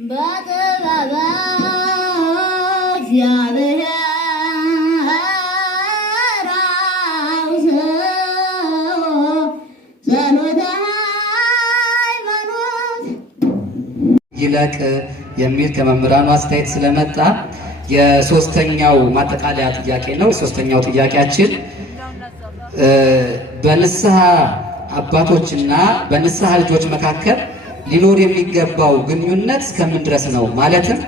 በጥበበ እግዚአብሔር አውስኦ ጸሎተ ሃይማኖት ይለቅ የሚል ከመምህራኑ አስተያየት ስለመጣ የሶስተኛው ማጠቃለያ ጥያቄ ነው። የሶስተኛው ጥያቄያችን በንስሐ አባቶችና በንስሐ ልጆች መካከል ሊኖር የሚገባው ግንኙነት እስከምን ድረስ ነው? ማለትም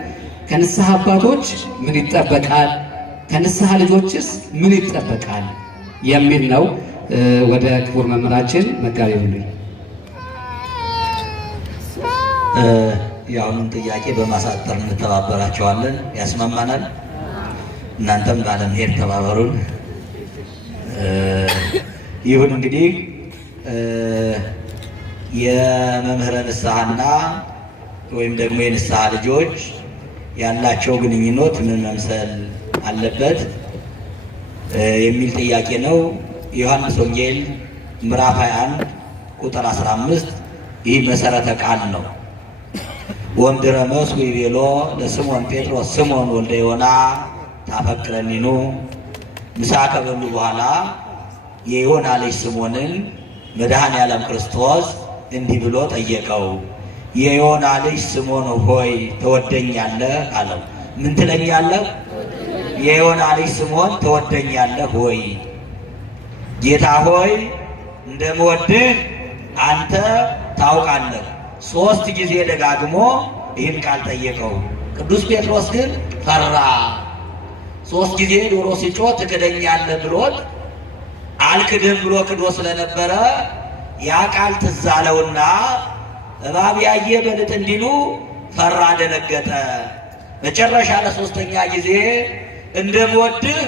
ከንስሐ አባቶች ምን ይጠበቃል፣ ከንስሐ ልጆችስ ምን ይጠበቃል የሚል ነው። ወደ ክቡር መምህራችን መጋቤ ብሉይ። የአሁኑን ጥያቄ በማሳጠር እንተባበራቸዋለን። ያስማማናል። እናንተም ባለመሄድ ተባበሩን። ይሁን እንግዲህ የመምህረ ንስሐና ወይም ደግሞ የንስሐ ልጆች ያላቸው ግንኙነት ምን መምሰል አለበት የሚል ጥያቄ ነው። ዮሐንስ ወንጌል ምዕራፍ 21 ቁጥር 15 ይህ መሰረተ ቃል ነው። ወምድረ መስኩ ይቤሎ ለስምዖን ጴጥሮስ ስምዖን ወልደ ዮና ታፈቅረኒኑ። ምሳ ከበሉ በኋላ የዮና ልጅ ስምዖንን መድኃኔ ዓለም ክርስቶስ እንዲህ ብሎ ጠየቀው። የዮና ልጅ ስምዖን ሆይ ትወደኛለህ አለው። ምን ትለኛለህ? የዮና ልጅ ስምዖን ትወደኛለህ ሆይ? ጌታ ሆይ እንደምወድህ አንተ ታውቃለህ። 3 ጊዜ ደጋግሞ ይህን ቃል ጠየቀው። ቅዱስ ጴጥሮስ ግን ፈራ። 3 ጊዜ ዶሮ ሲጮህ ትክደኛለህ ብሎት አልክድም ብሎ ክዶ ስለነበረ ያ ቃል ትዝ አለውና እባብ ያየ በልጥ እንዲሉ ፈራ፣ ደነገጠ። መጨረሻ ለ3ኛ ጊዜ እንደምወድህ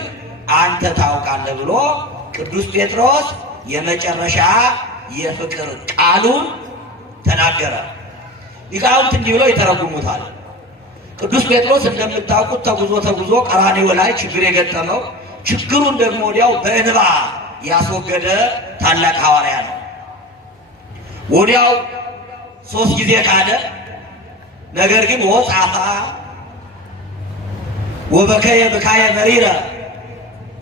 አንተ ታውቃለህ ብሎ ቅዱስ ጴጥሮስ የመጨረሻ የፍቅር ቃሉን ተናገረ። ሊቃውንት እንዲህ ብለው ይተረጉሙታል። ቅዱስ ጴጥሮስ እንደምታውቁት ተጉዞ ቀራንዮ ላይ ችግር የገጠመው ችግሩን ደግሞ ወዲያው በእንባ ያስወገደ ታላቅ ሐዋርያ ነው። ወዲያው 3 ጊዜ ካደ። ነገር ግን ወጻፋ ወበከየ ብካየ መሪረ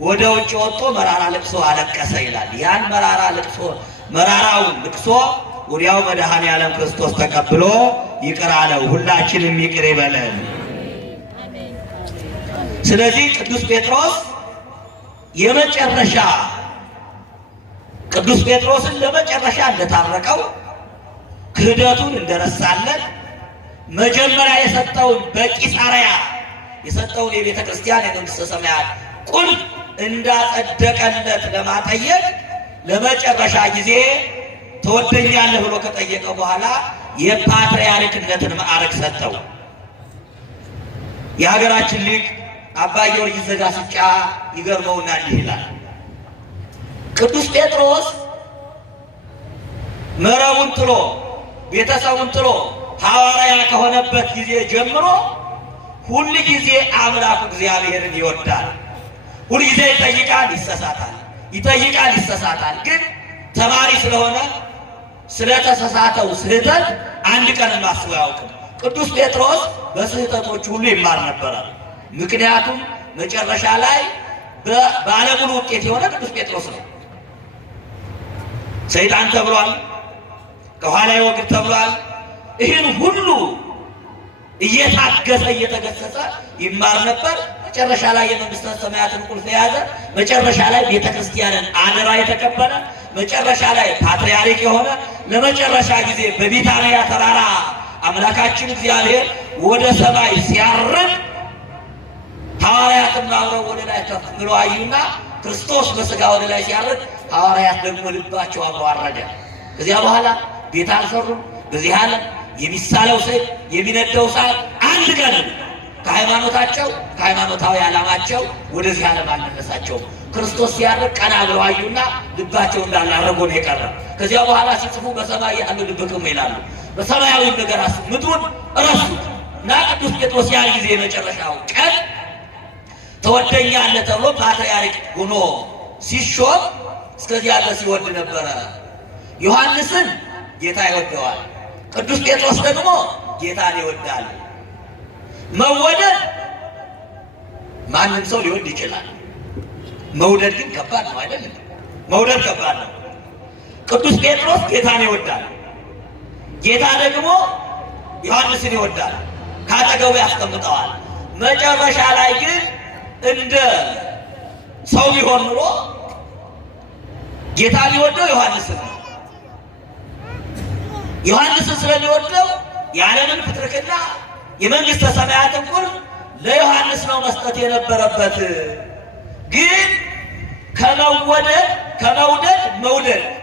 ወደ ውጭ ወጥቶ መራራ ልቅሶ አለቀሰ ይላል። ያን መራራውን ልቅሶ ወዲያው መድኃኔ ዓለም ክርስቶስ ተቀብሎ ይቅር አለው። ሁላችንም ይቅር ይበለን። ስለዚህ ቅዱስ ጴጥሮስ ቅዱስ ጴጥሮስን ለመጨረሻ እንደታረቀው ክህደቱን እንደረሳለት መጀመሪያ የሰጠውን በቂሳርያ የሰጠውን የቤተ ክርስቲያን የመንግሥተ ሰማያት ቁልፍ እንዳጸደቀለት ለማጠየቅ ለመጨረሻ ጊዜ ትወደኛለህ ብሎ ከጠየቀ በኋላ የፓትርያርክነትን ማዕረግ ሰጠው። የሀገራችን ሊቅ አባ ጊዮርጊስ ዘጋስጫ ይገርመውና እንዲህ ይላል። ቅዱስ ጴጥሮስ መረቡን ጥሎ ቤተሰቡን ጥሎ ሐዋርያ ከሆነበት ጊዜ ጀምሮ ሁል ጊዜ አምላኩ እግዚአብሔርን ይወዳል። ሁል ጊዜ ይጠይቃል፣ ይሳሳታል። ግን ተማሪ ስለሆነ ስለተሳሳተው ስህተት አንድ ቀን ማስቦ አያውቅም። ቅዱስ ጴጥሮስ በስህተቶች ሁሉ ይማር ነበረ። ምክንያቱም መጨረሻ ላይ ባለሙሉ ውጤት የሆነ ቅዱስ ጴጥሮስ ነው። ሰይጣን ተብሏል፣ ከኋላ ይወግድ ተብሏል። ይህን ሁሉ እየታገሰ እየተገሰጸ ይማር ነበር። መጨረሻ ላይ የመንግሥተ ሰማያትን ቁልፍ የያዘ፣ መጨረሻ ላይ ቤተ ክርስቲያንን አደራ የተቀበለ፣ መጨረሻ ላይ ፓትርያርክ የሆነ፣ ለመጨረሻ ጊዜ በቢታንያ ተራራ አምላካችን እግዚአብሔር ወደ ሰማይ ሲያርግ ሐዋርያትም አብረው ወደ ላይ ከፍ ብለው አዩና ክርስቶስ በሥጋ ወደ ላይ ሲያርግ ሐዋርያት ደግሞ ልባቸው አብረው አረገ። ከዚያ በኋላ ቤት አልሰሩም። በዚህ ዓለም የሚሳለው ሰይፍ የሚነደው እሳት አንድ ቀን ከሃይማኖታቸው ከሃይማኖታዊ ዓላማቸው ወደዚህ ዓለም አልመለሳቸውም። ክርስቶስ ሲያርግ ቀና ብለው አዩና ልባቸው እንዳለ አድርጎ ነው የቀረ። ከዚያ በኋላ ሲጽፉ በሰማይ ያለው ልብክም ይላሉ። በሰማያዊ ነገር ምድሩን ረሱት እና ቅዱስ ጴጥሮስ ያን ጊዜ የመጨረሻው ቀን ትወደኛለህ ተብሎ ፓትርያርክ ሆኖ ሲሾም እስከዚያ ድረስ ይወድ ነበረ። ዮሐንስን ጌታ ይወደዋል። ቅዱስ ጴጥሮስ ደግሞ ጌታን ይወዳል። መወደድ ማንም ሰው ሊወድ ይችላል። መውደድ ግን ከባድ ነው አይደል? መውደድ ከባድ ነው። ቅዱስ ጴጥሮስ ጌታን ይወዳል። ጌታ ደግሞ ዮሐንስን ይወዳል። ካጠገቡ ያስቀምጠዋል። መጨረሻ ላይ ግን እንደ ሰው ቢሆን ኑሮ ጌታ ሊወደው ዮሐንስን ነው። ዮሐንስን ስለሚወደው የዓለምን ፍጥርቅና የመንግሥተ ሰማያትን ቁልፍ ለዮሐንስ ነው መስጠት የነበረበት። ግን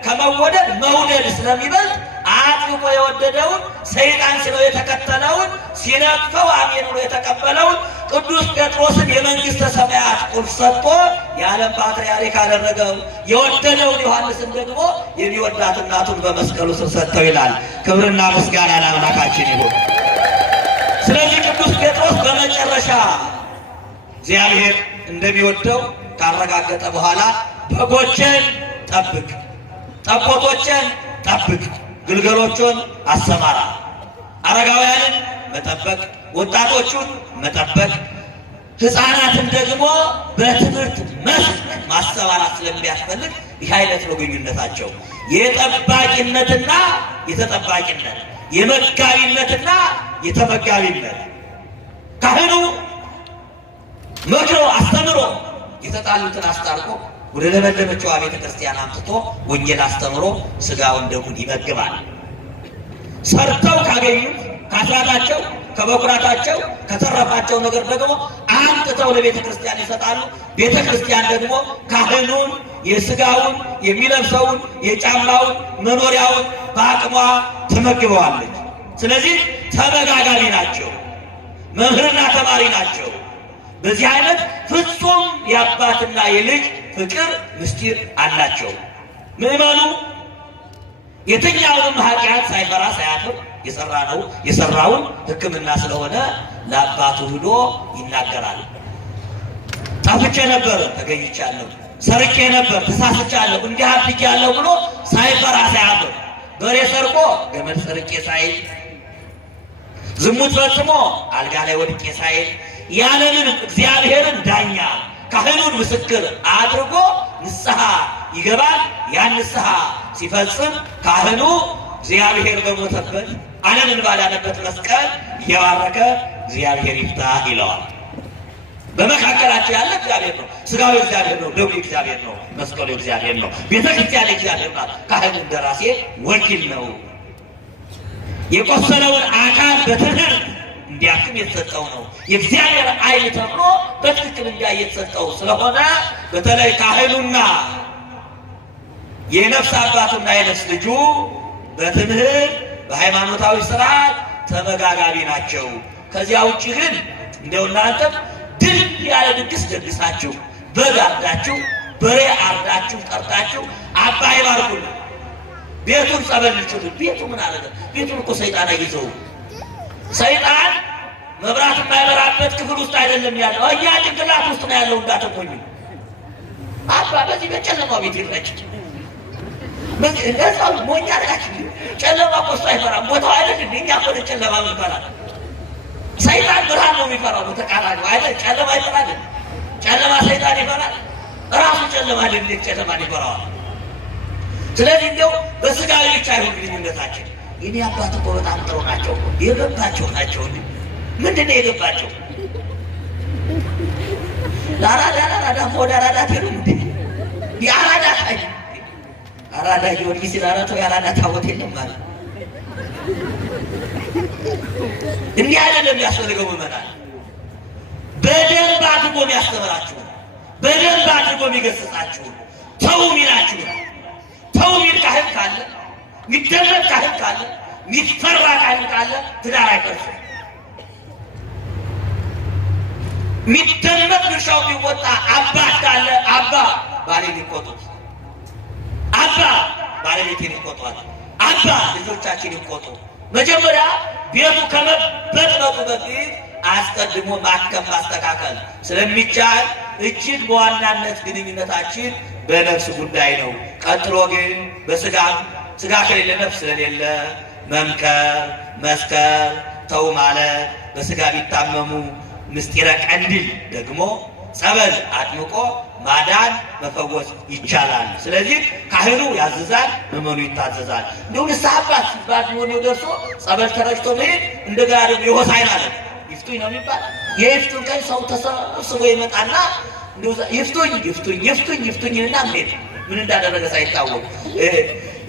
ከመውደድ መውደድ ስለሚበልጥ አጥብቆ የወደደውን ሰይጣን ስለው የተከተለውን ሲነቅፈው አሜን ብሎ የተቀበለውን ቅዱስ ጴጥሮስን የመንግሥተ ሰማያት ቁልፍ ሰጥቶ የዓለም ፓትርያርክ አደረገው። የወደደውን ዮሐንስን ደግሞ የሚወዳት እናቱን በመስቀሉ ስር ሰጥተው ይላል። ክብርና ምስጋና ለአምላካችን ይሁን። ስለዚህ ቅዱስ ጴጥሮስ በመጨረሻ እግዚአብሔር እንደሚወደው ካረጋገጠ በኋላ በጎችን ጠብቅ፣ ጠቦቶችን ጠብቅ፣ ግልገሎቹን አሰማራ፣ አረጋውያንን መጠበቅ፣ ወጣቶቹን መጠበቅ፣ ሕፃናትን ደግሞ በትምህርት መስክ ማሰማራት ስለሚያስፈልግ ይህ አይነት ነው ግንኙነታቸው። የጠባቂነትና የተጠባቂነት፣ የመጋቢነትና የተመጋቢነት። ካህኑ መክሮ አስተምሮ የተጣሉትን አስታርቆ ወደ ለመለመችዋ ቤተ ክርስቲያን አምጥቶ ወንጌል አስተምሮ ሥጋውን ደሙን ይመግባል። ሰርተው ካገኙት ከአስራታቸው ከበኩራታቸው ከተረፋቸው ነገር ደግሞ አምጥተው ለቤተ ክርስቲያን ይሰጣሉ። ቤተ ክርስቲያን ደግሞ ካህኑን የሥጋውን የሚለብሰውን የጫማውን መኖሪያውን በአቅሟ ትመግበዋለች። ስለዚህ ተመጋጋቢ ናቸው፣ መምህርና ተማሪ ናቸው። በዚህ አይነት ፍጹም የአባትና የልጅ ፍቅር ምስጢር አላቸው። ምዕመኑ የትኛውንም ኃጢአት ሳይፈራ ሳያፍር የሰራውን ሕክምና ስለሆነ ለአባቱ ሂዶ ይናገራል። ጠፍቼ ነበር ተገኝቻለሁ፣ ሰርቄ ነበር ተሳስቻለሁ፣ እንዲህ አድርጌያለሁ ብሎ ሳይፈራ ሳያፍር፣ በሬ ሰርቆ ገመድ ሰርቄ ሳይል፣ ዝሙት ፈጽሞ አልጋ ላይ ወድቄ ሳይል ያለምን እግዚአብሔርን ዳኛ ካህኑን ምስክር አድርጎ ንስሐ ይገባል። ያን ንስሐ ሲፈጽም ካህኑ እግዚአብሔር በሞተበት ዓለምን ባዳነበት መስቀል እየባረከ እግዚአብሔር ይፍታ ይለዋል። በመካከላቸው ያለ እግዚአብሔር ነው። ሥጋው እግዚአብሔር ነው፣ ደሙ እግዚአብሔር ነው፣ መስቀሉ እግዚአብሔር ነው፣ ቤተ ክርስቲያን እግዚአብሔር ናት። ካህኑ እንደራሴ ወኪል ነው። የቆሰለውን አካል በትምህርት እንዲያክም የተሰጠው ነው። የእግዚአብሔር ዓይን ተብሎ በትክክል እንዲያይ የተሰጠው ስለሆነ በተለይ ካህኑና የነፍስ አባቱና የነፍስ ልጁ በትምህርት በሃይማኖታዊ ስርዓት ተመጋጋቢ ናቸው። ከዚያ ውጭ ግን እንደው እናንተም ድል ያለ ድግስ ደግሳችሁ በግ አርዳችሁ በሬ አርዳችሁ ጠርታችሁ አባ ይባርኩን ቤቱን ጸበል ልችሉ ቤቱ ምን አለ? ቤቱን እኮ ሰይጣን አይዘው። ሰይጣን መብራት የማይበራበት ክፍል ውስጥ አይደለም ያለው፣ እኛ ጭንቅላት ውስጥ ነው ያለው። እንዳትቆኙ አባ በዚህ በጨለማው ቤት ይረጭ እንደዛው ሞኛ ናችሁ። ጨለማ እኮ እሱ አይፈራም፣ ቦታው አይደል? እኛ እኮ ጨለማ ይፈራል። ሰይጣን ብርሃን ነው የሚፈራው። ተቃራኒ አይደል? ጨለማ ይፈራል። ጨለማ ሰይጣን ይፈራል። ራሱ ጨለማ አይደል? ጨለማ ይፈራዋል። ስለዚህ እንደው በስጋዊ ብቻ አይሆን ግንኙነታችን። የኔ አባት እኮ በጣም ጥሩ ናቸው፣ የገባቸው ናቸው። ምንድን ነው የገባቸው? ለአራዳ ወደ አራዳ ሄዱ። የአራዳ አራዳ ጊዮርጊስ ሲላራተው የአራዳ ታቦት የለም ማለት እንዲህ አይደለም የሚያስፈልገው። ምዕመናን በደንብ አድርጎ የሚያስተምራችሁ፣ በደንብ አድርጎ የሚገስጻችሁ፣ ተው ሚላችሁ፣ ተው ሚል ካህን ካለ፣ የሚደረግ ካህን ካለ፣ የሚፈራ ካህን ካለ ትዳር አይፈርስም። የሚደረግ ድርሻው የሚወጣ አባት ካለ አባ ባሌን ይቆጡት፣ አባ ባለቤቴን ይቆጧል፣ አባ ልጆቻችን ይቆጡ። መጀመሪያ ቤቱ ከመበጥበጡ በፊት አስቀድሞ ማከም ማስተካከል ስለሚቻል እጅግ በዋናነት ግንኙነታችን በነፍስ ጉዳይ ነው። ቀጥሎ ግን በስጋ ከሌለ ነፍስ ስለሌለ መምከር፣ መስከር፣ ተው ማለት በስጋ ቢታመሙ ምስጢረ ቀንዲል ደግሞ ጸበል አጥምቆ ማዳን መፈወስ ይቻላል። ስለዚህ ካህኑ ያዝዛል፣ ምዕመኑ ይታዘዛል። እንዲሁ ንስሐ አባት ሲባል ሆኖ ደርሶ ጸበል ተረጭቶ መሄድ እንደገና ደግሞ የሆሳዕና ዕለት ይፍቱኝ ነው የሚባል። የይፍቱኝ ቀን ሰው ተሰብስቦ ይመጣና ይፍቱኝ ይፍቱኝ ይፍቱኝ ይፍቱኝና ምን እንዳደረገ ሳይታወቅ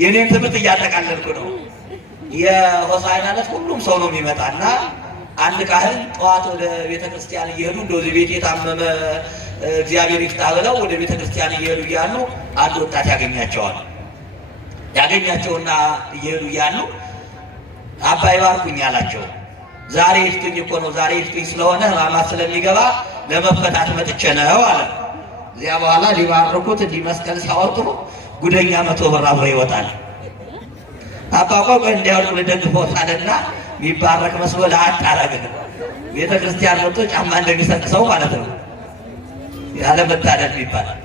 የኔን ትምህርት እያጠቃለልኩ ነው። የሆሳዕና ዕለት ሁሉም ሰው ነው የሚመጣና አንድ ካህን ጠዋት ወደ ቤተክርስቲያን እየሄዱ እንደዚህ ቤት የታመመ እግዚአብሔር ይፍታ ብለው ወደ ቤተክርስቲያን እየሄዱ እያሉ አንድ ወጣት ያገኛቸውና እየሄዱ እያሉ አባ ይባርኩኝ አላቸው። ዛሬ ይፍቱኝ እኮ ነው፣ ዛሬ ይፍቱኝ ስለሆነ ሕማማት ስለሚገባ ለመፈታት መጥቼ ነው አለ። እዚያ በኋላ ሊባርኩት እንዲመስቀል ሲያወጡ ጉደኛ 100 ብር አብሮ ይወጣል። አባ ቆይ እንዲያወጡ ልደግፈው አለና የሚባረክ መስሎ ለአጣረገ ቤተ ክርስቲያን መጥቶ ጫማ እንደሚሰጥ ሰው ማለት ነው። ያለ መታደል ይባላል።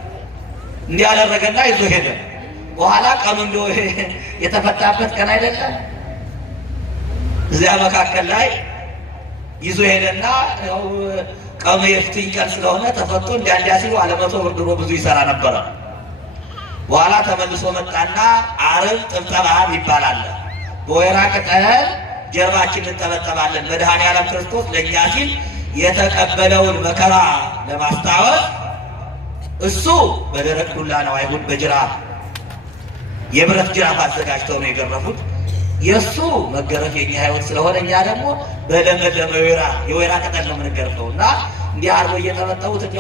እንዲህ ያደረገና ይዞ ሄደ። በኋላ ቀኑ እንደው የተፈታበት ቀን አይደለም። እዚያ መካከል ላይ ይዞ ሄደና ያው ቀኑ የፍትኝ ቀን ስለሆነ ተፈቶ እንዲያ ሲሉ አለ 100 ብር ድሮ ብዙ ይሰራ ነበረ። በኋላ ተመልሶ መጣና ዓርብ ጥብጠባ ይባላል። በወይራ ቅጠል ጀርባችን እንጠበጠባለን። መድኃኔዓለም ክርስቶስ ለእኛ ሲል የተቀበለውን መከራ ለማስታወስ እሱ በደረቅ ዱላ ነው፣ አይሁድ በጅራፍ የብረት ጅራፍ አዘጋጅተው ነው የገረፉት። የእሱ መገረፍ የኛ ሕይወት ስለሆነ እኛ ደግሞ በለመለመ የወይራ ቅጠል ነው የምንገርፈው እና እንዲህ አርቦ እየጠበጠቡት እንዲ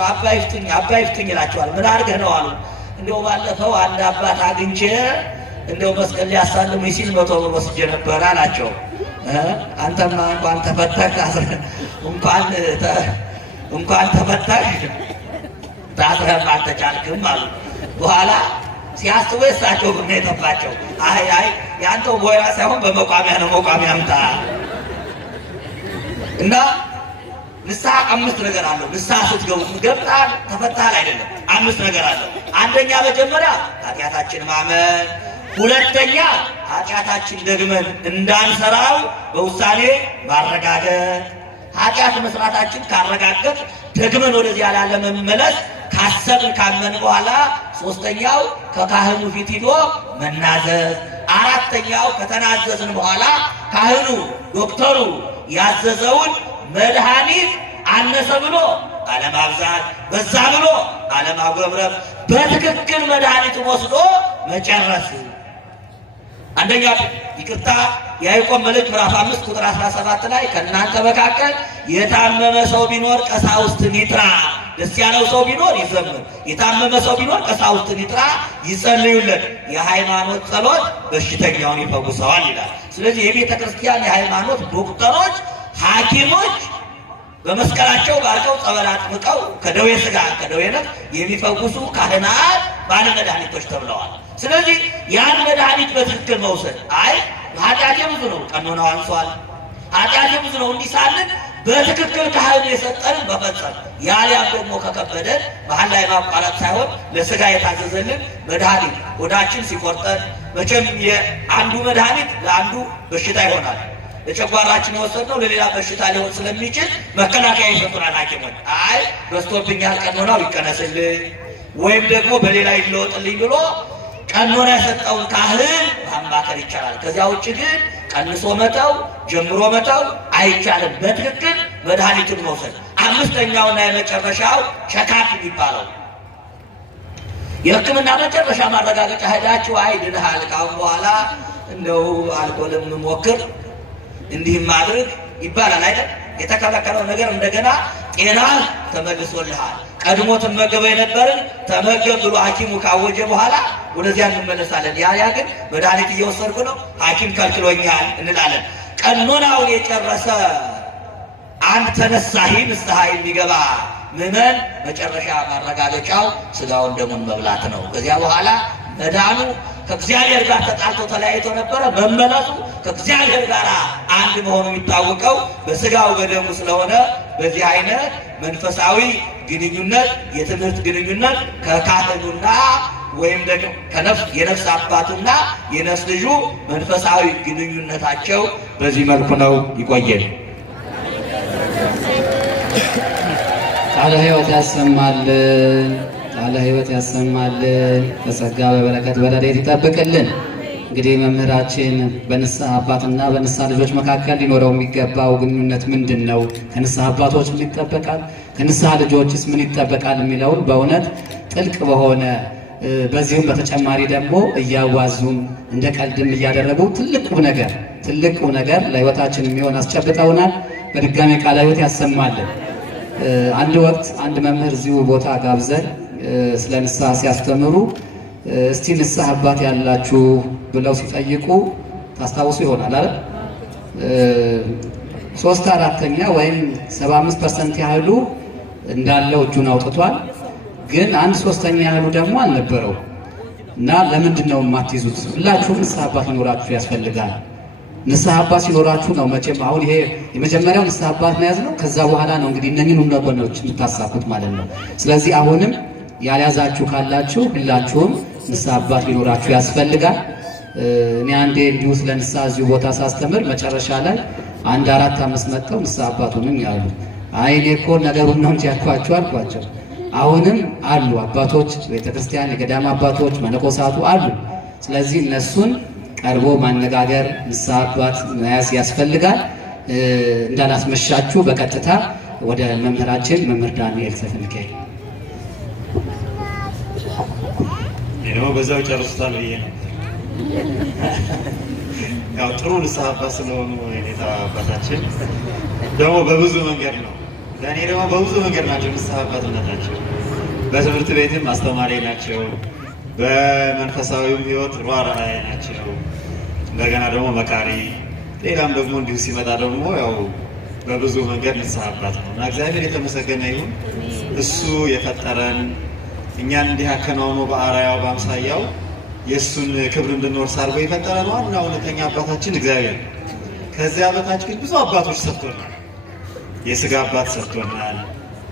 አባ ይፍቱኝ ይላቸዋል። ምን አድርገህ ነው አሉ። እንዲያው ባለፈው አንድ አባት አግኝቼ እንዲያው መስቀል ሊያሳልሙኝ ሲል 100 ብር ወስጄ ነበር አላቸው። አንተማ እንኳን ተፈተህ እንኳን ተፈተህ ታስረህም አልተቻልክም አሉ። በኋላ ሲያስቡ የሳቸው ብና የጠፋቸው አይ የአንተው ቦይራ ሳይሆን በመቋሚያ ነው፣ መቋሚያ አምጣ እና ንስሐ 5 ነገር አለው። ንስሐ ስትገቡ ገብተሃል ተፈታሃል አይደለም፣ 5 ነገር አለው። አንደኛ መጀመሪያ ኃጢአታችን ማመን፣ ሁለተኛ ኃጢአታችን ደግመን እንዳንሰራው በውሳኔ ማረጋገጥ፣ ኃጢአት መስራታችን ካረጋገጥ ደግመን ወደዚያ ላለመመለስ ካሰብን ካመን በኋላ ሶስተኛው ከካህኑ ፊት ሂዶ መናዘዝ፣ አራተኛው ከተናዘዝን በኋላ ካህኑ ዶክተሩ ያዘዘውን መድኃኒት አነሰ ብሎ አለማብዛት፣ በዛ ብሎ አለማጉረምረም፣ በትክክል መድኃኒቱን ወስዶ መጨረስ። አንደኛ ይቅርታ የያዕቆብ መልእክት ምዕራፍ 5 ቁጥር 17 ላይ ከእናንተ መካከል የታመመ ሰው ቢኖር ቀሳውስትን ይጥራ፣ ደስ ያለው ሰው ቢኖር ይዘምር፣ የታመመ ሰው ቢኖር ቀሳውስትን ይጥራ ይጸልዩለት፣ የሃይማኖት ጸሎት በሽተኛውን ይፈውሰዋል ይላል። ስለዚህ የቤተ ክርስቲያን የሃይማኖት ዶክተሮች፣ ሐኪሞች በመስቀላቸው ባርከው ጸበል አጥምቀው ከደዌ ሥጋ ከደዌ ነፍስ የሚፈውሱ ካህናት ባለ መድኃኒቶች ተብለዋል። ስለዚህ ያን መድኃኒት በትክክል መውሰድ ኃጢአቴ ብዙ ነው፣ ቀኖናው አንሷል፣ ኃጢአቴ ብዙ ነው እንዲህ ሳልን በትክክል ካህኑ የሰጠንን መፈጸም፣ ያሊያም ደግሞ ከከበደን መሀል ላይ ማቋረጥ ሳይሆን ለሥጋ የታዘዘልን መድኃኒት ሆዳችን ሲቆርጠን መቼም የአንዱ መድኃኒት ለአንዱ በሽታ ይሆናል። ለጨጓራችን የወሰድነው ለሌላ በሽታ ሊሆን ስለሚችል መከላከያ ይሰጡናል ሐኪሞች። በዝቶብኛል ቀኖናው ይቀነስልኝ ወይም ደግሞ በሌላ ይለወጥልኝ ብሎ ቀኖና የሰጠውን ካህን ማማከር ይቻላል። ከዚያ ውጭ ግን ቀንሶ መተው ጀምሮ መተው አይቻልም። በትክክል መድኃኒቱን መውሰድ። አምስተኛውና የመጨረሻው ቸካፕ የሚባለው የሕክምና መጨረሻ ማረጋገጫ ሄዳችሁ ድነሃል፣ ካሁን በኋላ እንደው አልኮልም ሞክር እንዲህም ማድረግ ይባላል አይደል? የተከለከለው ነገር እንደገና ጤና ተመልሶልሃል፣ ቀድሞ ትመገበው የነበርን ተመገብ ብሎ ሐኪሙ ካወጀ በኋላ ወደዚያ እንመለሳለን። ያ ግን መድኃኒት እየወሰድኩ ነው ሐኪም ከልክሎኛል እንላለን። ቀኖናውን የጨረሰ አንድ ተነሳሂ ንስሐ የሚገባ ምዕመን መጨረሻ ማረጋገጫው ሥጋውን ደሙን መብላት ነው። ከዚያ በኋላ መዳኑ ከእግዚአብሔር ጋር ተጣልቶ ተለያይቶ ነበረ። መመለሱ ከእግዚአብሔር ጋር አንድ መሆኑ የሚታወቀው በሥጋው በደሙ ስለሆነ በዚህ አይነት መንፈሳዊ ግንኙነት፣ የትምህርት ግንኙነት ከካህኑና ወይም ደግሞ የነፍስ አባቱና የነፍስ ልጁ መንፈሳዊ ግንኙነታቸው በዚህ መልኩ ነው። ይቆየን። ቃለ ሕይወት ያሰማልን፣ ቃለ ሕይወት ያሰማልን፣ በጸጋ በበረከት በረድኤት ይጠብቅልን። እንግዲህ መምህራችን በንስሐ አባትና በንስሐ ልጆች መካከል ሊኖረው የሚገባው ግንኙነት ምንድን ነው? ከንስሐ አባቶች ምን ይጠበቃል? ከንስሐ ልጆችስ ምን ይጠበቃል? የሚለውን በእውነት ጥልቅ በሆነ በዚሁም በተጨማሪ ደግሞ እያዋዙም እንደ ቀልድም እያደረጉ ትልቁ ነገር ለሕይወታችን የሚሆን አስጨብጠውናል። በድጋሚ ቃለ ሕይወት ያሰማልን። አንድ ወቅት አንድ መምህር እዚሁ ቦታ ጋብዘን ስለ ንስሐ ሲያስተምሩ እስቲ ንስሐ አባት ያላችሁ ብለው ሲጠይቁ ታስታውሱ ይሆናል አይደል? 3/4 ወይም 75% ያህሉ እንዳለው እጁን አውጥቷል። ግን 1/3 ያህሉ ደግሞ አልነበረው እና ለምንድን ነው የማትይዙት? ሁላችሁም ንስሐ አባት ሊኖራችሁ ያስፈልጋል። ንስሐ አባት ሲኖራችሁ ነው መቼም አሁን ይሄ የመጀመሪያው ንስሐ አባት ነው ያዝነው። ከዛ በኋላ ነው እንግዲህ እነኝን ነገሮች የምታሳኩት ማለት ነው። ስለዚህ አሁንም ያልያዛችሁ ካላችሁ ሁላችሁም ንስሐ አባት ሊኖራችሁ ያስፈልጋል። እኔ አንዴ እንዲሁ ስለ ንስሐ እዚሁ ቦታ ሳስተምር መጨረሻ ላይ 4-5 መጥተው ንስሐ አባቱንም ያሉ አይ እኔ እኮ ነገሩን ነው እንጂ ያልኳቸው አልኳቸው። አሁንም አሉ አባቶች፣ ቤተክርስቲያን የገዳም አባቶች መነኮሳቱ አሉ። ስለዚህ እነሱን ቀርቦ ማነጋገር ንስሐ አባት መያዝ ያስፈልጋል። እንዳላስመሻችሁ በቀጥታ ወደ መምህራችን መምህር ዳንኤል ሰይፈ ሚካኤል ነው በዛው ጨርሱታል ብዬ ነው። ያው ጥሩ ንስሐ አባት ስለሆኑ የኔታ አባታችን ደግሞ በብዙ መንገድ ነው ለእኔ ደግሞ በብዙ መንገድ ናቸው ንስሐ አባትነታቸው። በትምህርት ቤትም አስተማሪ ናቸው፣ በመንፈሳዊም ሕይወት ሯራይ ናቸው። እንደገና ደግሞ መካሪ፣ ሌላም ደግሞ እንዲሁ ሲመጣ ደግሞ ያው በብዙ መንገድ ንስሐ አባት ነው እና እግዚአብሔር የተመሰገነ ይሁን። እሱ የፈጠረን እኛን እንዲህ አከናውኖ በአርአያው በአምሳያው የእሱን ክብር እንድንወርስ አድርጎ የፈጠረን ዋና እውነተኛ አባታችን እግዚአብሔር። ከዚያ በታች ግን ብዙ አባቶች ሰጥቶናል። የሥጋ አባት ሰጥቶናል፣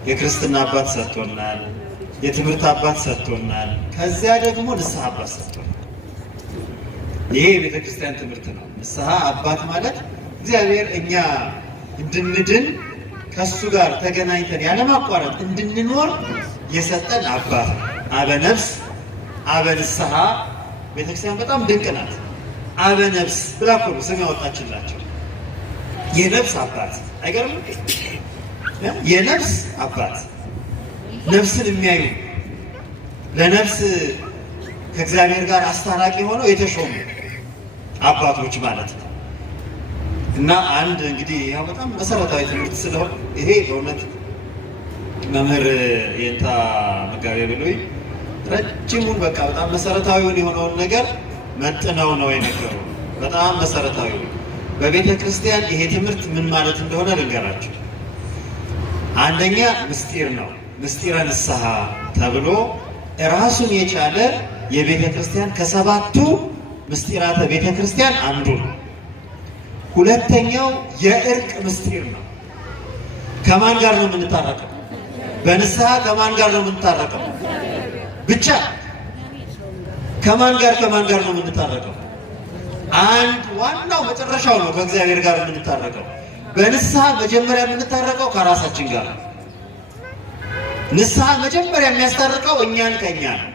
የክርስትና አባት ሰጥቶናል፣ የትምህርት አባት ሰጥቶናል። ከዚያ ደግሞ ንስሐ አባት ሰጥቶናል። ይሄ የቤተ ክርስቲያን ትምህርት ነው። ንስሐ አባት ማለት እግዚአብሔር እኛ እንድንድን ከእሱ ጋር ተገናኝተን ያለማቋረጥ እንድንኖር የሰጠን አባት ነው። አበ ነፍስ አበ ንስሐ ቤተክርስቲያን በጣም ድንቅ ናት። አበ ነፍስ ብላ እኮ ነው ስም ያወጣችላቸው። የነፍስ አባት አይገርም? የነፍስ አባት ነፍስን የሚያዩ ለነፍስ ከእግዚአብሔር ጋር አስታራቂ ሆነው የተሾሙ አባቶች ማለት ነው። እና አንድ እንግዲህ ያው በጣም መሰረታዊ ትምህርት ስለሆነ ይሄ በእውነት መምህር የእንታ መጋቤ ብሉይ ረጅሙን በቃ በጣም መሰረታዊውን የሆነውን ነገር መጥነው ነው የነገሩ። በጣም መሰረታዊ በቤተ ክርስቲያን ይሄ ትምህርት ምን ማለት እንደሆነ ልንገራቸው። አንደኛ ምስጢር ነው። ምስጢረ ንስሐ ተብሎ ራሱን የቻለ የቤተ ክርስቲያን ከ7ቱ ምስጢራተ ቤተ ክርስቲያን አንዱ ነው። ሁለተኛው የእርቅ ምስጢር ነው። ከማን ጋር ነው የምንታረቀው? በንስሐ ከማን ጋር ነው የምንታረቀው? ብቻ ከማን ጋር ነው የምንታረቀው? አንድ ዋናው መጨረሻው ነው ከእግዚአብሔር ጋር የምንታረቀው። በንስሐ መጀመሪያ የምንታረቀው ከራሳችን ጋር ነው። ንስሐ መጀመሪያ የሚያስታርቀው እኛን ከእኛ ነው።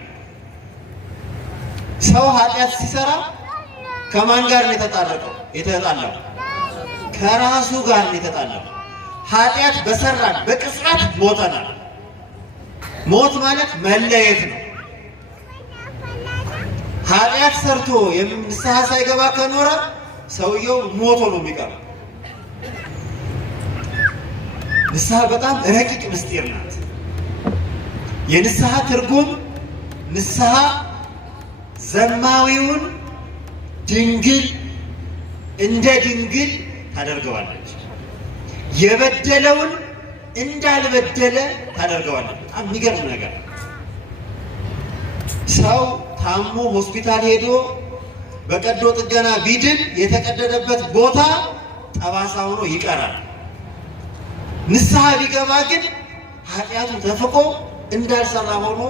ሰው ኃጢአት ሲሰራ ከማን ጋር ነው የተጣረቀው? የተጣላው ከራሱ ጋር ነው የተጣላው። ኃጢአት በሰራን በቅጽበት ሞተናል። ሞት ማለት መለየት ነው። ኃጢአት ሰርቶ ንስሐ ሳይገባ ከኖረ ሰውየው ሞቶ ነው የሚቀረው። ንስሐ በጣም ረቂቅ ምስጢር ናት። የንስሐ ትርጉም ንስሐ ዘማዊውን ድንግል እንደ ድንግል ታደርገዋለች፣ የበደለውን እንዳልበደለ ታደርገዋለች። በጣም የሚገርም ነገር። ሰው ታሞ ሆስፒታል ሄዶ በቀዶ ጥገና ቢድን የተቀደደበት ቦታ ጠባሳ ሆኖ ይቀራል። ንስሐ ቢገባ ግን ኃጢአቱ ተፍቆ እንዳልሰራ ሆኖ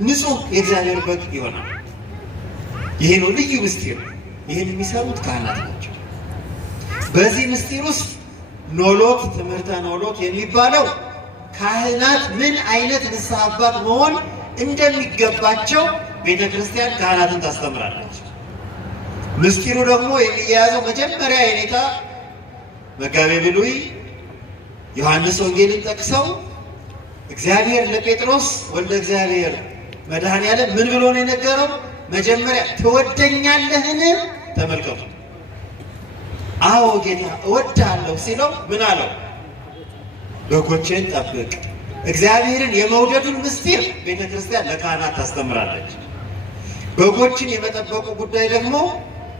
ንጹሕ የእግዚአብሔር በግ ይሆናል። ይሄ ነው ልዩ ምስጢር። ይህን የሚሰሩት ካህናት ናቸው። በዚህ ምስጢር ውስጥ ኖሎት ትምህርተ ኖሎት የሚባለው ካህናት ምን አይነት ንስሐ አባት መሆን እንደሚገባቸው ቤተ ክርስቲያን ካህናትን ታስተምራለች። ምስጢሩ ደግሞ የሚያያዘው መጀመሪያ የኔታ መጋቤ ብሉይ ዮሐንስ ወንጌልን ጠቅሰው እግዚአብሔር ለጴጥሮስ ወልደ እግዚአብሔር መድኃኔዓለም ምን ብሎ ነው የነገረው? መጀመሪያ ትወደኛለህን? ተመልከቱ። አዎ ጌታ እወድሃለሁ ሲለው ምን አለው? በጎቼን ጠብቅ። እግዚአብሔርን የመውደዱን ምስጢር ቤተ ክርስቲያን ለካህናት ታስተምራለች። በጎችን የመጠበቁ ጉዳይ ደግሞ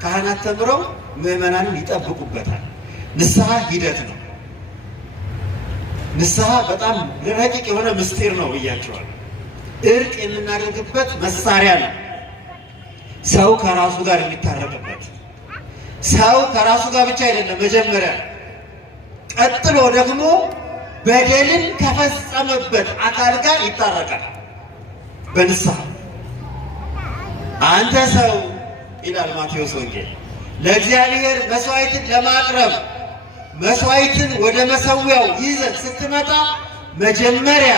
ካህናት ተምረው ምዕመናንን ይጠብቁበታል። ንስሐ ሂደት ነው። ንስሐ በጣም ረቂቅ የሆነ ምስጢር ነው ብያቸዋል። እርቅ የምናደርግበት መሳሪያ ነው። ሰው ከራሱ ጋር የሚታረቅበት፣ ሰው ከራሱ ጋር ብቻ አይደለም መጀመሪያ፣ ቀጥሎ ደግሞ በደልን ከፈጸመበት አካል ጋር ይታረቃል በንስሐ። አንተ ሰው ይላል ማቴዎስ ወንጌል፣ ለእግዚአብሔር መስዋዕትን ለማቅረብ መስዋዕትን ወደ መሰዊያው ይዘን ስትመጣ መጀመሪያ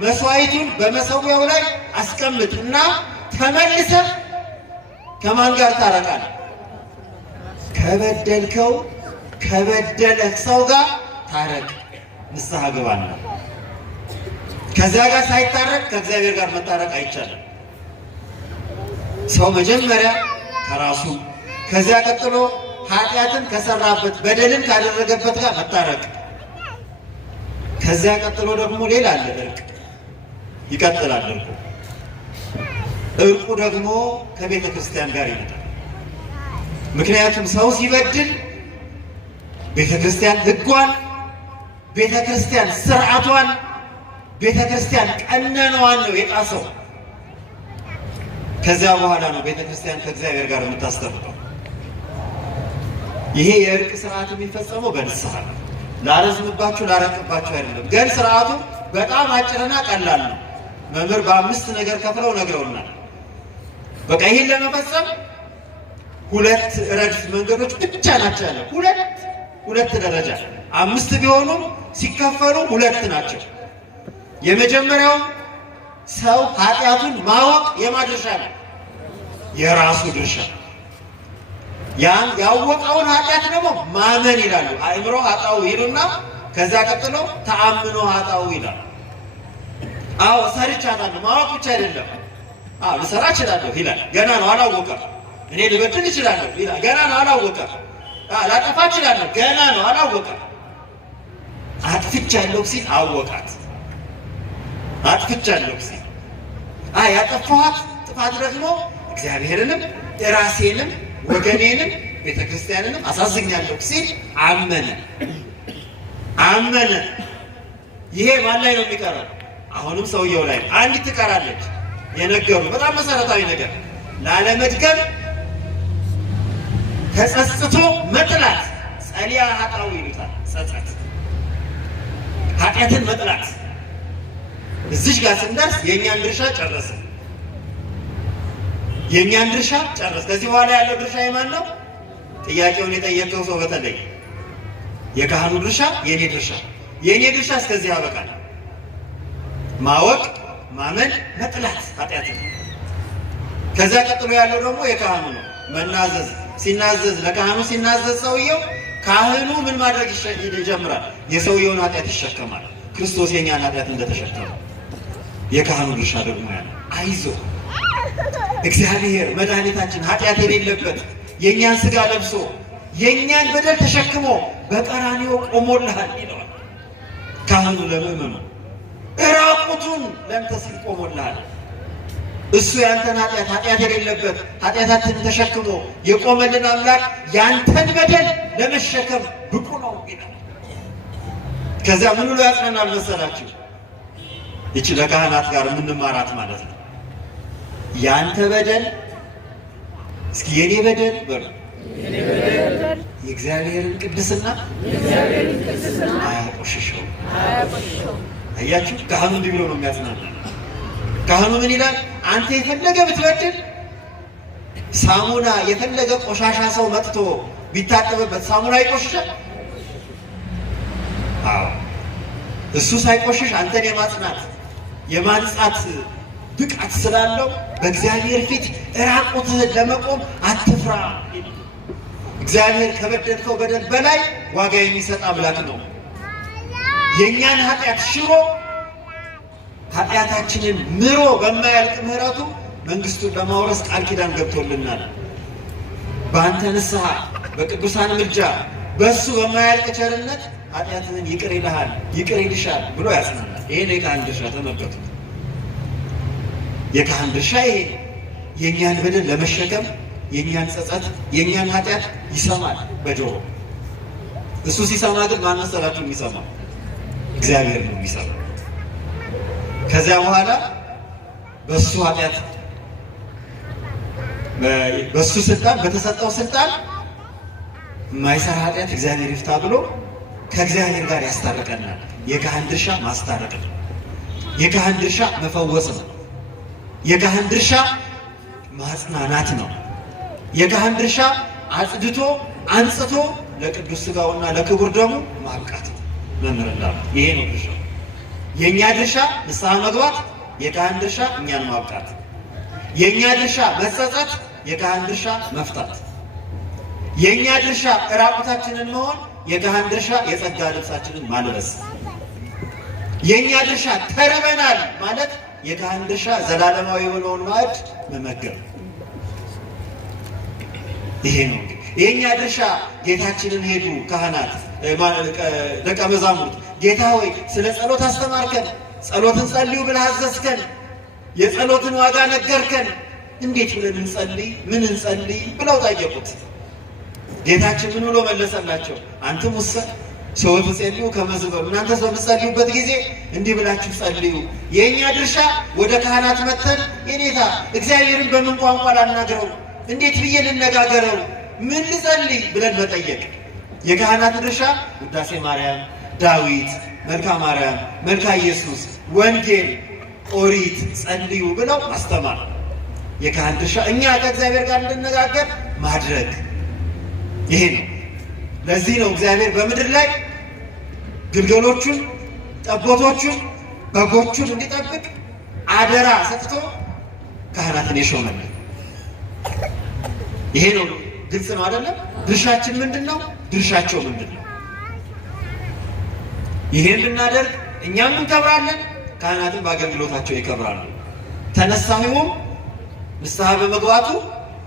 መስዋዕቱን በመሰዊያው ላይ አስቀምጥ እና ተመልሰህ ከማን ጋር ታረቃለህ? ከበደልከው ከበደለህ ሰው ጋር ታረቅ፣ ንስሐ ግባና። ከዚያ ጋር ሳይታረቅ ከእግዚአብሔር ጋር መታረቅ አይቻልም። ሰው መጀመሪያ ከራሱ ከዚያ ቀጥሎ ኃጢአትን ከሰራበት በደልን ካደረገበት ጋር መታረቅ፣ ከዚያ ቀጥሎ ደግሞ ሌላ አለ፣ እርቅ ይቀጥላል። እርቁ ደግሞ ከቤተ ክርስቲያን ጋር ይመጣል። ምክንያቱም ሰው ሲበድል ቤተ ክርስቲያን ሕጓን፣ ቤተ ክርስቲያን ስርዓቷን፣ ቤተ ክርስቲያን ቀኖናዋን ነው የጣሰው። ከዚያ በኋላ ነው ቤተ ክርስቲያን ከእግዚአብሔር ጋር የምታስተምረው። ይሄ የእርቅ ስርዓት የሚፈጸመው በንስሐ ነው። ላረዝምባችሁ ላረቅባችሁ አይደለም፣ ግን ስርዓቱ በጣም አጭርና ቀላል ነው። መምህር በ5 ነገር ከፍለው ነግረውናል። በቃ ይህን ለመፈጸም 2 ረድፍ መንገዶች ብቻ ናቸው ያለው። ሁለት ደረጃ 5 ቢሆኑም ሲከፈሉ 2 ናቸው። የመጀመሪያው ሰው ኃጢአቱን ማወቅ የማድረሻ ነው፣ የራሱ ድርሻ። ያን ያወቀውን ኃጢአት ደግሞ ማመን ይላሉ። አእምሮ ኃጣው ይሉና ከዛ ቀጥሎ ተአምኖ ኃጣው ይላል። አዎ ሰርቻታለሁ፣ ማወቅ ብቻ አይደለም። አዎ ልሰራ እችላለሁ ይላል፣ ገና ነው አላወቀም። እኔ ልበድል እችላለሁ ይላል፣ ገና ነው አላወቀም። ላጠፋ እችላለሁ፣ ገና ነው አላወቀም። አጥፍቻለሁ ሲል አወቃት። አጥፍቻለሁ ሲል ያጠፋኋት ጥፋት ደግሞ እግዚአብሔርንም ራሴንም ወገኔንም ቤተ ክርስቲያንንም አሳዝኛለሁ ሲል አመነ። ይሄ ማን ላይ ነው የሚቀረው? አሁንም ሰውየው ላይ አንዲት ትቀራለች። የነገሩ በጣም መሰረታዊ ነገር ላለመድገም ተጸጽቶ መጥላት፣ ጸሊያ ኃጣው ይሉታል። ጸጸት ኃጢአትን መጥላት። እዚሽ ጋር ስንደርስ የእኛን ድርሻ ጨረሰ። የእኛን ድርሻ ጨረስ። ከዚህ በኋላ ያለው ድርሻ የማን ነው? ጥያቄውን የጠየቀው ሰው በተለይ የካህኑ ድርሻ፣ የኔ ድርሻ። የኔ ድርሻ እስከዚህ ያበቃል። ማወቅ፣ ማመን፣ መጥላት ኃጢአት ነው። ከዛ ቀጥሎ ያለው ደግሞ የካህኑ ነው። መናዘዝ። ሲናዘዝ ለካህኑ ሲናዘዝ ሰውየው ካህኑ ምን ማድረግ ይጀምራል? የሰውየውን ኃጢአት ይሸከማል። ክርስቶስ የኛን ኃጢአት እንደተሸከመ የካህኑ ድርሻ ደግሞ ያለ አይዞ እግዚአብሔር መድኃኒታችን ኃጢአት የሌለበት የእኛን ሥጋ ለብሶ የእኛን በደል ተሸክሞ በቀራንዮ ቆሞልሃል ይለዋል ካህኑ ለምእመኑ። እራቁቱን ለአንተ ሲል ቆሞልሃል። እሱ ያንተን ኃጢአት የሌለበት ኃጢአታችንን ተሸክሞ የቆመልን አምላክ ያንተን በደል ለመሸከም ብቁ ነው ይላል። ከዚያ ምን ብሎ ያጽናናል መሰላችሁ? ይቺ ለካህናት ጋር የምንማራት ማለት ነው። ያንተ በደል እስኪ የኔ በደል በሉ የእግዚአብሔርን ቅድስና አያቆሽሸው። አያችሁ፣ ካህኑ እንዲህ ብሎ ነው የሚያጽናና። ካህኑ ምን ይላል? አንተ የፈለገ ብትበድል ሳሙና የፈለገ ቆሻሻ ሰው መጥቶ ቢታጠብበት ሳሙና ይቆሽሻል? አዎ እሱ ሳይቆሽሽ አንተን የማንጻት ብቃት ስላለው በእግዚአብሔር ፊት ራቁትህን ለመቆም አትፍራ። እግዚአብሔር ከበደልከው በደል በላይ ዋጋ የሚሰጥ አምላክ ነው። የእኛን ኃጢአት ሽሮ ኃጢአታችንን ምሮ በማያልቅ ምሕረቱ መንግስቱን ለማውረስ ቃል ኪዳን ገብቶልናል። በአንተ ንስሐ፣ በቅዱሳን ምልጃ፣ በእሱ በማያልቅ ቸርነት ኃጢአትህን ይቅር ይልሃል፣ ይቅር ይልሻል ብሎ ያጽናናል። ይሄ ነው የካህን ድርሻ። ተመልከቱት። የካህን ድርሻ ይሄ የእኛን በደል ለመሸከም የእኛን ጸጸት፣ የእኛን ኃጢአት ይሰማል በጆሮ። እሱ ሲሰማ ግን ማን መሰላችሁ የሚሰማው? እግዚአብሔር ነው የሚሰማው። ከዚያ በኋላ በእሱ ኃጢአት በእሱ ስልጣን በተሰጠው ስልጣን የማይሰራ ኃጢአት እግዚአብሔር ይፍታ ብሎ ከእግዚአብሔር ጋር ያስታርቀናል። የካህን ድርሻ ማስታረቅ ነው። የካህን ድርሻ መፈወስ ነው። የካህን ድርሻ ማጽናናት ነው። የካህን ድርሻ አጽድቶ አንጽቶ ለቅዱስ ሥጋውና ለክቡር ደሙ ማብቃት ነው። መምህርና ይሄ ነው ድርሻው። የእኛ ድርሻ ንስሐ መግባት፣ የካህን ድርሻ እኛን ማብቃት። የእኛ ድርሻ መጸጸት፣ የካህን ድርሻ መፍታት። የእኛ ድርሻ ራቁታችንን መሆን፣ የካህን ድርሻ የጸጋ ልብሳችንን ማልበስ። የእኛ ድርሻ ተርበናል ማለት፣ የካህን ድርሻ ዘላለማዊ የሆነውን ማዕድ መመገብ። ይሄ ነው የእኛ ድርሻ። ጌታችንን ሄዱ ካህናት ደቀ መዛሙርት ጌታ ሆይ ስለ ጸሎት አስተማርከን፣ ጸሎትን ጸልዩ ብለህ አዘዝከን፣ የጸሎትን ዋጋ ነገርከን፣ እንዴት ብለን እንጸልይ? ምን እንጸልይ ብለው ጠየቁት። ጌታችን ምን ብሎ መለሰላቸው? አንትም ውሰ ሰው ትጸልዩ ከመዝበሩ፣ እናንተ በምትጸልዩበት ጊዜ እንዲህ ብላችሁ ጸልዩ። የእኛ ድርሻ ወደ ካህናት መጥተን የኔታ እግዚአብሔርን በምን ቋንቋ ላናግረው፣ እንዴት ብዬ ልነጋገረው፣ ምን ልጸልይ ብለን መጠየቅ። የካህናት ድርሻ ውዳሴ ማርያም፣ ዳዊት፣ መልካ ማርያም፣ መልካ ኢየሱስ፣ ወንጌል፣ ኦሪት ጸልዩ ብለው ማስተማር። የካህን ድርሻ እኛ ከእግዚአብሔር ጋር እንድነጋገር ማድረግ። ይሄ ነው። ለዚህ ነው እግዚአብሔር በምድር ላይ ግልገሎቹን፣ ጠቦቶቹን፣ በጎቹን እንዲጠብቅ አደራ ሰጥቶ ካህናትን የሾመልን። ይሄ ነው። ግልጽ ነው አይደለም? ድርሻችን ምንድን ነው? ድርሻቸው ምንድን ነው? ይሄን ብናደርግ እኛም እንከብራለን፣ ካህናትን በአገልግሎታቸው ይከብራሉ። ተነሳሂውም ንስሐ በመግባቱ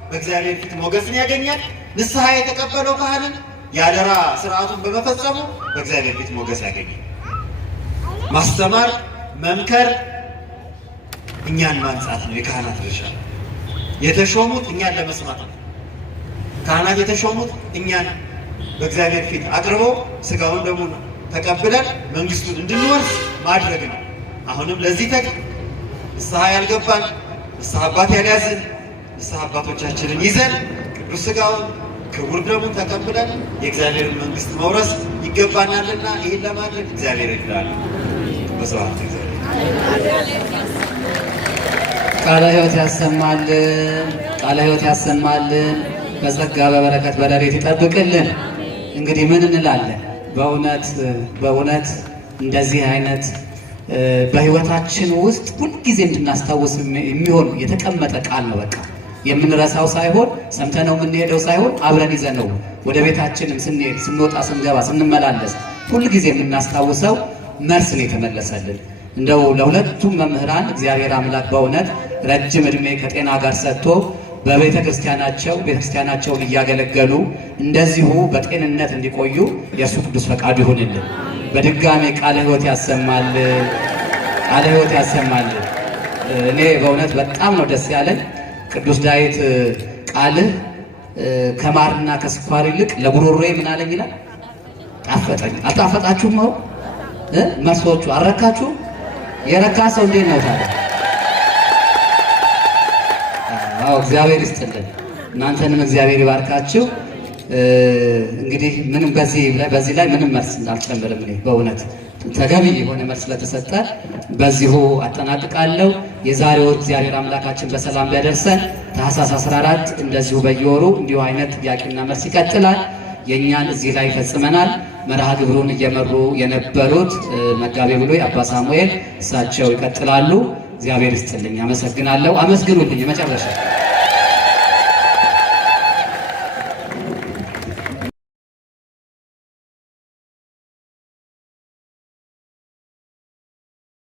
በእግዚአብሔር ፊት ሞገስን ያገኛል። ንስሐ የተቀበለው ካህንን የአደራ ስርዓቱን በመፈጸሙ በእግዚአብሔር ፊት ሞገስ ያገኛል። ማስተማር፣ መምከር፣ እኛን ማንጻት ነው የካህናት ድርሻ። የተሾሙት እኛን ለመስማት ነው። ካህናት የተሾሙት እኛን በእግዚአብሔር ፊት አቅርቦ ሥጋውን ደሙን ተቀብለን መንግስቱን እንድንወርስ ማድረግ ነው። አሁንም ለዚህ ንስሐ ያልገባን፣ ንስሐ አባት ያልያዝን፣ ንስሐ አባቶቻችንን ይዘን ቅዱስ ሥጋውን ክቡር ደሙን ተቀብለን የእግዚአብሔርን መንግስት መውረስ ይገባናልና ይህን ለማድረግ እግዚአብሔር ይርዳል። በሰባት እግዚአብሔር ቃለ ሕይወት ያሰማልን፣ ቃለ ሕይወት ያሰማልን፣ በጸጋ በበረከት በረድኤት ይጠብቅልን። እንግዲህ ምን እንላለን? በእውነት እንደዚህ አይነት በህይወታችን ውስጥ ሁልጊዜ እንድናስታውስ የሚሆን የተቀመጠ ቃል ነው። በቃ የምንረሳው ሳይሆን ሰምተነው የምንሄደው ሳይሆን አብረን ይዘነው ወደ ቤታችንም ስንሄድ፣ ስንወጣ፣ ስንገባ፣ ስንመላለስ ሁልጊዜ የምናስታውሰው መልስ ነው የተመለሰልን። እንደው ለሁለቱም መምህራን እግዚአብሔር አምላክ በእውነት ረጅም ዕድሜ ከጤና ጋር ሰጥቶ በቤተ ክርስቲያናቸውን እያገለገሉ እንደዚሁ በጤንነት እንዲቆዩ የእርሱ ቅዱስ ፈቃዱ ይሁንልን። በድጋሜ ቃለ ሕይወት ያሰማል፣ ቃለ ሕይወት ያሰማል። እኔ በእውነት በጣም ነው ደስ ያለን። ቅዱስ ዳዊት ቃልህ ከማርና ከስኳር ይልቅ ለጉሮሮዬ ምን አለኝ ይላል? ጣፈጠኝ። አልጣፈጣችሁም? ነው መልሶቹ አልረካችሁም? የረካ ሰው እንዴት ነው ታዲያ? አዎ እግዚአብሔር ይስጥልን፣ እናንተንም እግዚአብሔር ይባርካችሁ። እንግዲህ ምንም በዚህ ላይ ምንም መልስ አልጨምርም። እኔ በእውነት ተገቢ የሆነ መልስ ስለተሰጠ በዚሁ አጠናቅቃለሁ። የዛሬው እግዚአብሔር አምላካችን በሰላም ቢያደርሰን ታኅሳስ 14 እንደዚሁ በየወሩ እንዲሁ አይነት ጥያቄና መልስ ይቀጥላል። የእኛን እዚህ ላይ ፈጽመናል። መርሃ ግብሩን እየመሩ የነበሩት መጋቤ ብሉይ አባ ሳሙኤል እሳቸው ይቀጥላሉ። እግዚአብሔር ይስጥልኝ። አመሰግናለሁ። አመስግኑልኝ። የመጨረሻ